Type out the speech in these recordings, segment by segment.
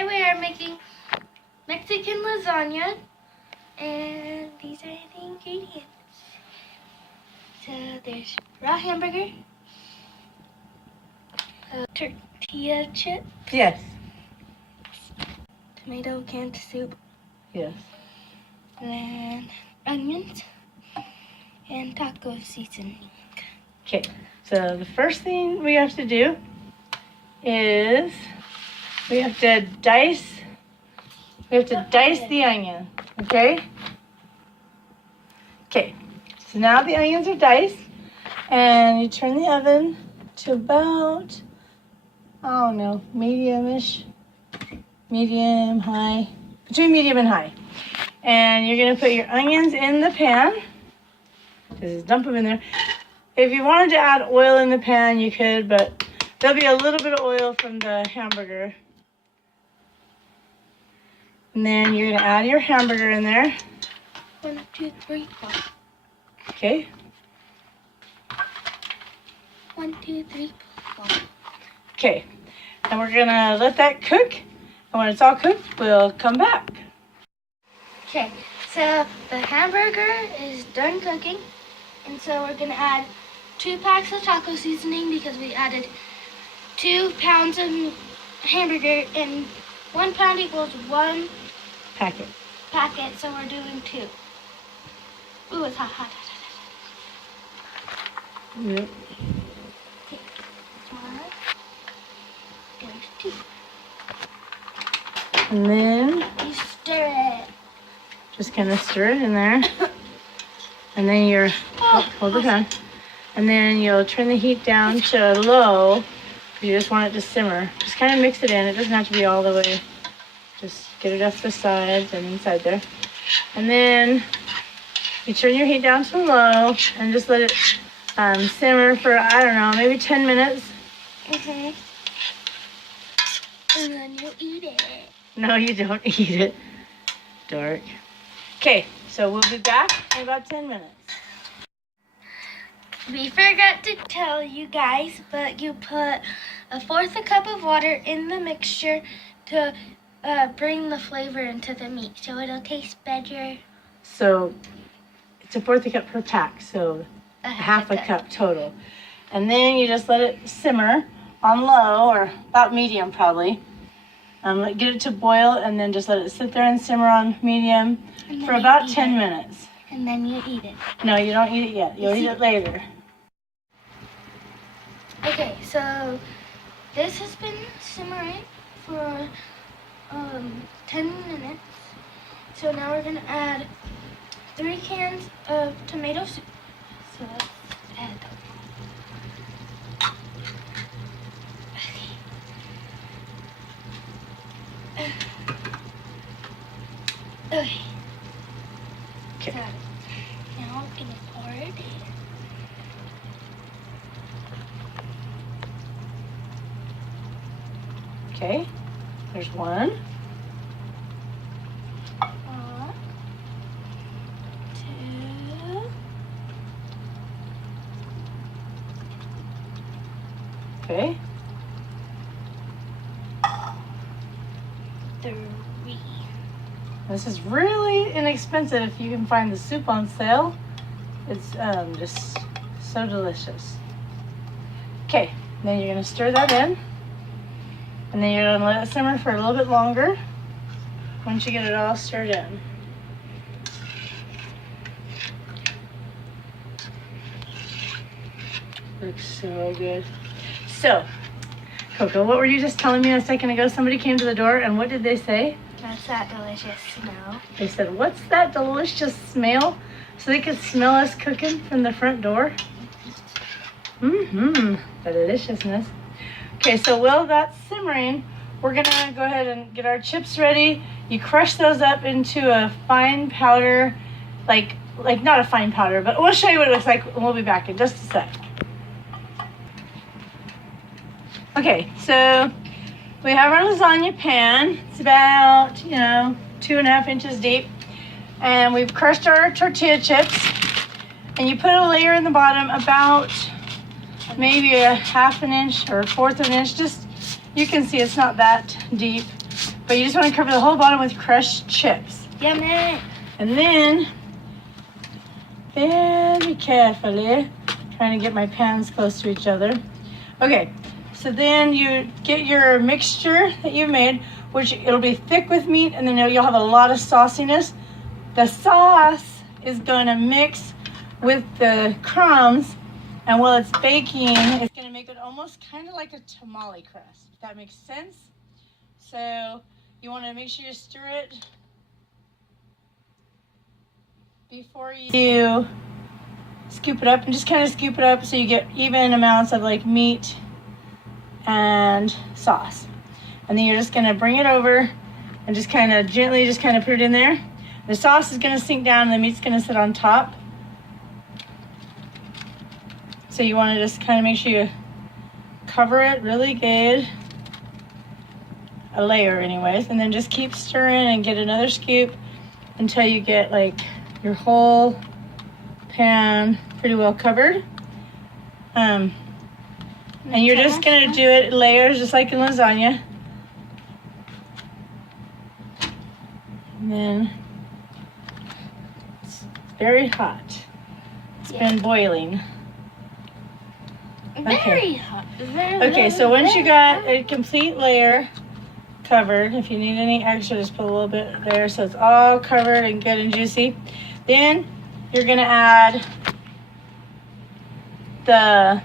today we are making Mexican lasagna, and these are the ingredients. So there's raw hamburger, tortilla chips. Yes. Tomato canned soup. Yes. And then onions and taco seasoning. Okay, so the first thing we have to do is we have to dice the onion, okay? Okay, so now the onions are diced, and you turn the oven to about, I don't know, medium-ish, medium, high, between medium and high. And you're gonna put your onions in the pan, just dump them in there. If you wanted to add oil in the pan, you could, but there'll be a little bit of oil from the hamburger. And then you're gonna add your hamburger in there. 1, 2, 3, 4. Okay. 1, 2, 3, 4. Okay. And we're gonna let that cook. And when it's all cooked, we'll come back. Okay, so the hamburger is done cooking. And so we're gonna add 2 packs of taco seasoning because we added 2 pounds of hamburger, and 1 pound equals 1 Packet. packet, so we're doing 2. Ooh, it's hot, hot, hot, hot. Yep. Okay, 1, there's 2. And then You stir it. just kind of stir it in there. And then hold it on. And then you'll turn the heat down to low. You just want it to simmer. Just kind of mix it in. It doesn't have to be all the way. Just get it off the sides and inside there. And then you turn your heat down to low and just let it simmer for, I don't know, maybe 10 minutes. Mm-hmm. And then you eat it. No, you don't eat it. Dork. Okay, so we'll be back in about 10 minutes. We forgot to tell you guys, but you put 1/4 cup of water in the mixture to bring the flavor into the meat, so it'll taste better. So it's 1/4 cup per pack, so half a cup total. And then you just let it simmer on low, or about medium probably. Get it to boil, and then just let it sit there and simmer on medium for about 10 minutes. And then you eat it. No, you don't eat it yet. You'll eat it later. Okay, so this has been simmering for 10 minutes. So now we're gonna add 3 cans of tomato soup. So let's add them. Okay. Okay. So now I'm gonna pour it in. Okay, there's 1. 1, 2. Okay. 3. This is really inexpensive if you can find the soup on sale. It's just so delicious. Okay, then you're gonna stir that in. And then you're gonna let it simmer for a little bit longer once you get it all stirred in. Looks so good. So, Coco, what were you just telling me a second ago? Somebody came to the door, and what did they say? That's that delicious smell. They said, "What's that delicious smell?" So they could smell us cooking from the front door. The deliciousness. Okay, so while that's simmering, we're gonna go ahead and get our chips ready. You crush those up into a fine powder, like not a fine powder, but we'll show you what it looks like, and we'll be back in just a sec. Okay, so we have our lasagna pan. It's about, 2.5 inches deep. And we've crushed our tortilla chips. And you put a layer in the bottom about maybe a 1/2 inch or 1/4 of an inch. Just, you can see it's not that deep. But you just want to cover the whole bottom with crushed chips. Yummy. And then, very carefully, trying to get my pans close to each other. Okay, so then you get your mixture that you've made, which it'll be thick with meat, and then you'll have a lot of sauciness. The sauce is going to mix with the crumbs, and while it's baking, it's going to make it almost kind of like a tamale crust, if that makes sense. So you want to make sure you stir it before you scoop it up, and just kind of scoop it up so you get even amounts of like meat and sauce. And then you're just going to bring it over and just kind of gently just kind of put it in there. The sauce is going to sink down and the meat's going to sit on top. So you want to just kind of make sure you cover it really good. A layer anyways. And then just keep stirring and get another scoop until you get like your whole pan pretty well covered. And you're just going to do it in layers just like in lasagna. And then it's very hot. It's been boiling. Very hot. Okay, so once you got a complete layer covered, if you need any extra, just put a little bit there so it's all covered and good and juicy. Then you're going to add the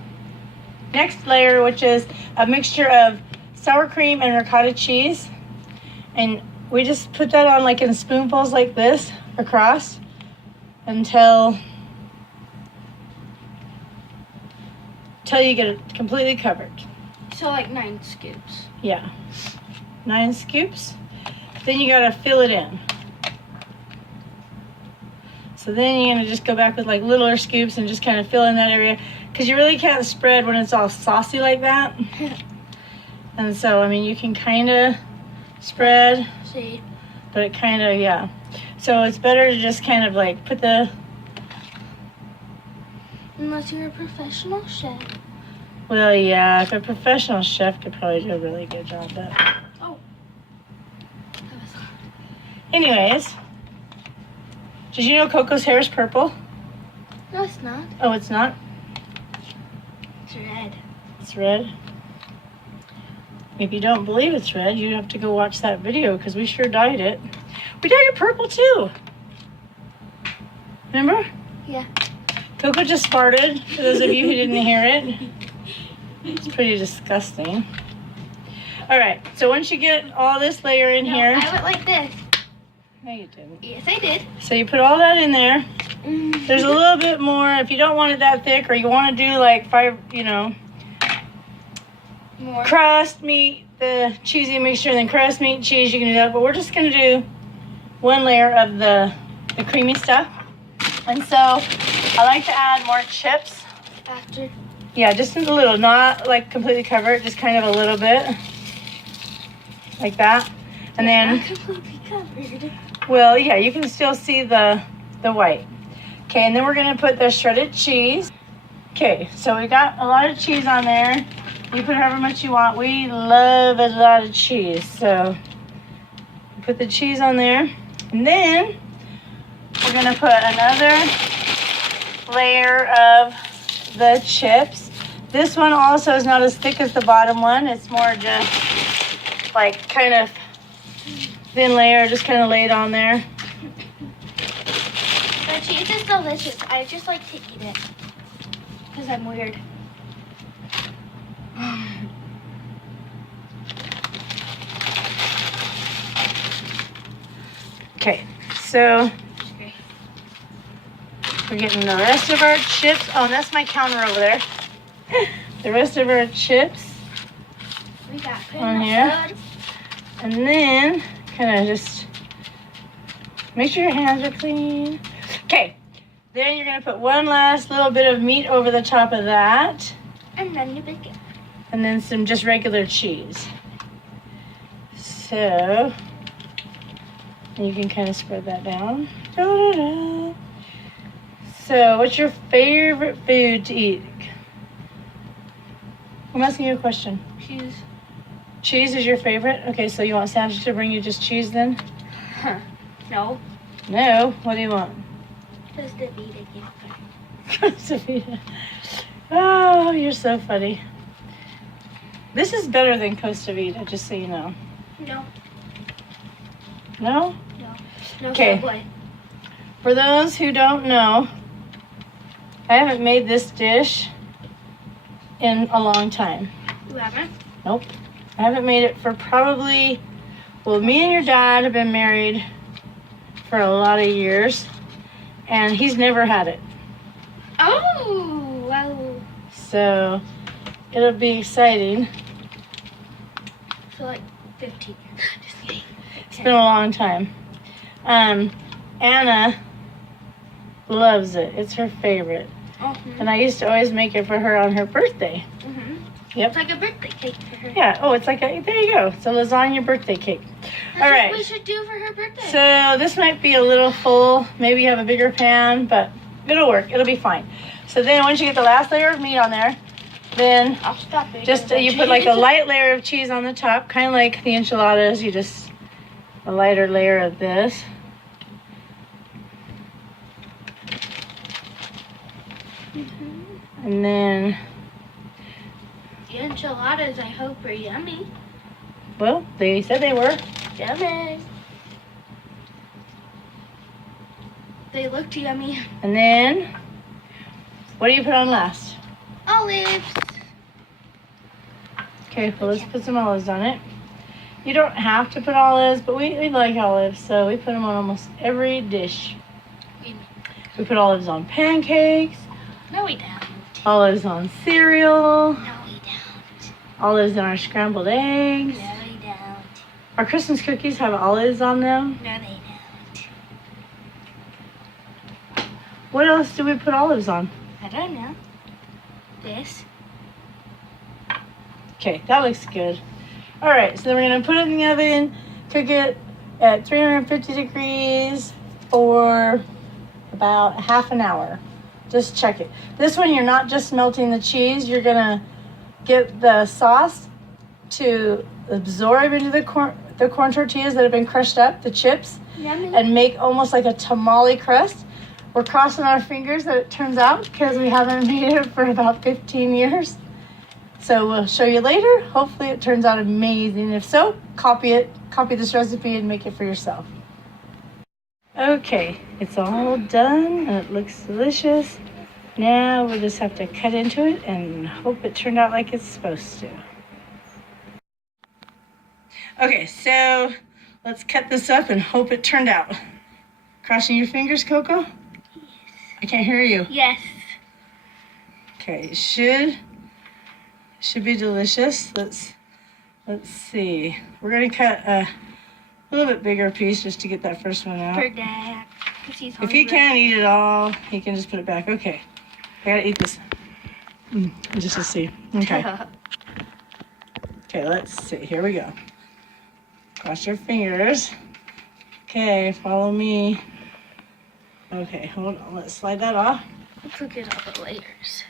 next layer, which is a mixture of sour cream and ricotta cheese. And we just put that on like in spoonfuls like this across until you get it completely covered. So like 9 scoops. Yeah, 9 scoops. Then you gotta fill it in. So then you're gonna just go back with like littler scoops and just kind of fill in that area, because you really can't spread when it's all saucy like that. And so, I mean, you can kind of spread, See. but it kind of, yeah. So it's better to just kind of like put the... Unless you're a professional chef. Well, yeah, if a professional chef could probably do a really good job, but... Oh. That was hard. Anyways, did you know Coco's hair is purple? No, it's not. Oh, it's not? It's red. It's red? If you don't believe it's red, you have to go watch that video, because we sure dyed it. We dyed it purple, too. Remember? Yeah. Coco just farted, for those of you who didn't hear it. It's pretty disgusting. All right, so once you get all this layer in here... I went like this. No, you didn't. Yes, I did. So you put all that in there. There's a little bit more. If you don't want it that thick, or you want to do like 5, More. crust, meat, the cheesy mixture, and then crust, meat, cheese, you can do that. But we're just going to do 1 layer of the creamy stuff. And so I like to add more chips. After. Yeah, just a little, not like completely cover it, just kind of a little bit. Like that. And then, Not completely covered. well, yeah, you can still see the white. Okay, and then we're going to put the shredded cheese. Okay, so we got a lot of cheese on there. You put however much you want. We love a lot of cheese. So put the cheese on there. And then we're going to put another layer of the chips. This one also is not as thick as the bottom one. It's more just like kind of thin layer, just kind of laid on there. The cheese is delicious. I just like to eat it. Because I'm weird. Okay, so we're getting the rest of our chips. Oh, that's my counter over there. The rest of our chips We got on here. And then kind of just make sure your hands are clean. Okay, then you're going to put 1 last little bit of meat over the top of that. And then you bake it. And then some just regular cheese. So you can kind of spread that down. Da-da-da. So what's your favorite food to eat? I'm asking you a question. Cheese. Cheese is your favorite? Okay, so you want Santa to bring you just cheese then? Huh. No. No? What do you want? Costa Vida gift card. Costa Vida. Oh, you're so funny. This is better than Costa Vida, just so you know. No. No? No. No. Okay. Subway. For those who don't know, I haven't made this dish in a long time. You haven't? Nope. I haven't made it for probably, well, me and your dad have been married for a lot of years, and he's never had it. Oh, wow. So it'll be exciting. So like 15 years. Just kidding. It's been a long time. Anna loves it. It's her favorite. Mm-hmm. And I used to always make it for her on her birthday. Mm-hmm. Yep. It's like a birthday cake for her. Yeah. Oh, it's like a, there you go. It's a lasagna birthday cake. That's All right. what we should do for her birthday. So this might be a little full. Maybe you have a bigger pan, but it'll work. It'll be fine. So then once you get the last layer of meat on there, then I'll stop it. just you put like a light layer of cheese on the top, kind of like the enchiladas. You just a lighter layer of this. Mm-hmm. And then, The enchiladas, I hope, are yummy. well, they said they were. Yummy. They looked yummy. And then, what do you put on last? Olives. Okay, well, let's put some olives on it. You don't have to put olives, but we like olives, so we put them on almost every dish. We put olives on pancakes, No, we don't. olives on cereal, No, we don't. olives in our scrambled eggs. No, we don't. Our Christmas cookies have olives on them. No, they don't. What else do we put olives on? I don't know. This. Okay, that looks good. All right, so then we're gonna put it in the oven, cook it at 350 degrees for about half an hour. Just check it. This one, you're not just melting the cheese, you're gonna get the sauce to absorb into the corn tortillas that have been crushed up, the chips, Yummy. and make almost like a tamale crust. We're crossing our fingers that it turns out because we haven't made it for about 15 years. So we'll show you later. Hopefully it turns out amazing. If so, copy this recipe and make it for yourself. Okay, it's all done and it looks delicious. Now we'll just have to cut into it and hope it turned out like it's supposed to. Okay, so let's cut this up and hope it turned out. Crossing your fingers, Coco? Yes. I can't hear you. Yes. Okay, it should be delicious. Let's see. We're gonna cut a little bit bigger piece just to get that first one out. For Dad. If he can't eat it all, he can just put it back. Okay, I gotta eat this. Just to see. Okay. Okay, let's see. Here we go. Cross your fingers. Okay, follow me. Okay, hold on. Let's slide that off. Let's look at all the layers.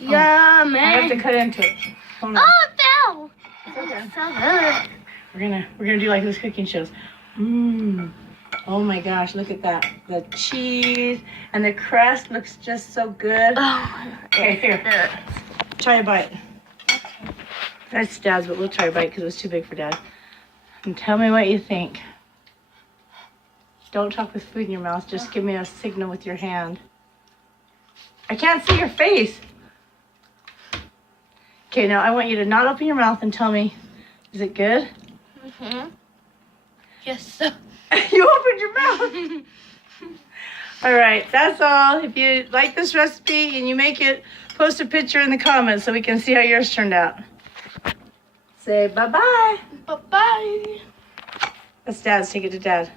Yeah, man. I have to cut into it. Hold on. Oh, it fell. It's okay. It's so good. We're gonna do like those cooking shows. Oh my gosh, look at that. The cheese and the crust looks just so good. Oh, Okay, here. Try a bite. That's Dad's, but we'll try a bite because it was too big for Dad. And tell me what you think. Don't talk with food in your mouth. Just give me a signal with your hand. I can't see your face. Okay, now I want you to not open your mouth and tell me, is it good? Mm-hmm. Yes, sir. You opened your mouth. All right, that's all. If you like this recipe and you make it, post a picture in the comments so we can see how yours turned out. Say bye-bye. Bye-bye. That's Dad's. Take it to Dad.